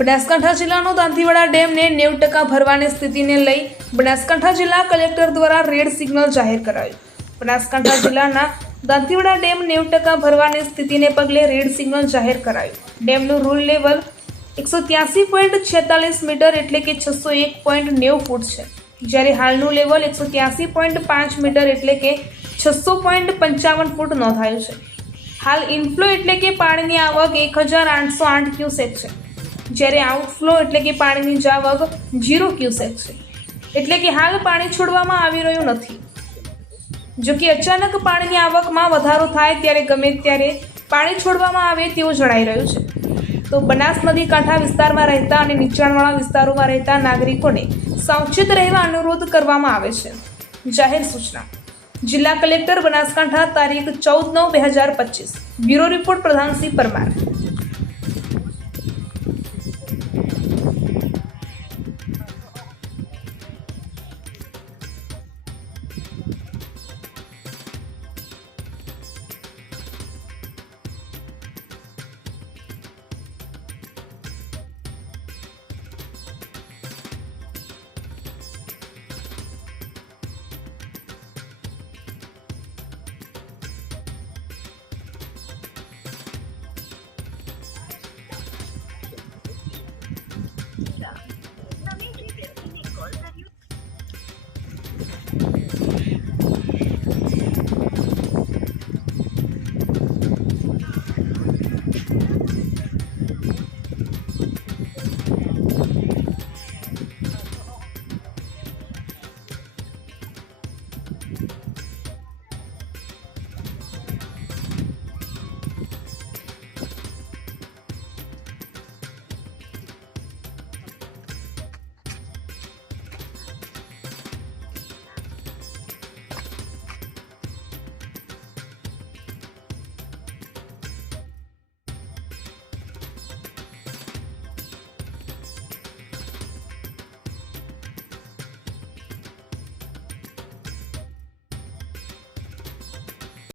બનાસકાંઠા જિલ્લાનો દાંતીવાડા ડેમને 90% ભરવાની સ્થિતિને લઈ બનાસકાંઠા જિલ્લા કલેક્ટર દ્વારા રેડ સિગ્નલ જાહેર કરાયું। બનાસકાંઠા જિલ્લાના દાંતીવાડા ડેમ 90% ભરવાની સ્થિતિને પગલે રેડ સિગ્નલ જાહેર કરાયું। ડેમનું રૂલ લેવલ 183.46 મીટર એટલે કે 601.90 ફૂટ છે, જ્યારે હાલનું લેવલ 183.5 મીટર એટલે કે 600.55 ફૂટ નોંધાયું છે। હાલ ઇનફ્લો એટલે કે પાણીની આવક 1808 ક્યુસેક છે, જ્યારે આઉટફ્લો એટલે કે પાણીની જાવક 0 ક્યુસેક છે, એટલે કે હાલ પાણી છોડવામાં આવી રહ્યું નથી। જો કે અચાનક પાણીની આવકમાં વધારો થાય ત્યારે ગમે ત્યારે પાણી છોડવામાં આવે તેવું જણાઈ રહ્યું છે। તો બનાસ નદી કાંઠા વિસ્તારમાં રહેતા અને નીચાણવાળા વિસ્તારોમાં રહેતા નાગરિકોને સાવચેત રહેવા અનુરોધ કરવામાં આવે છે। જાહેર સૂચના જિલ્લા કલેક્ટર બનાસકાંઠા તારીખ 14/9/2025। Bureau report Pradhansinh Parmar.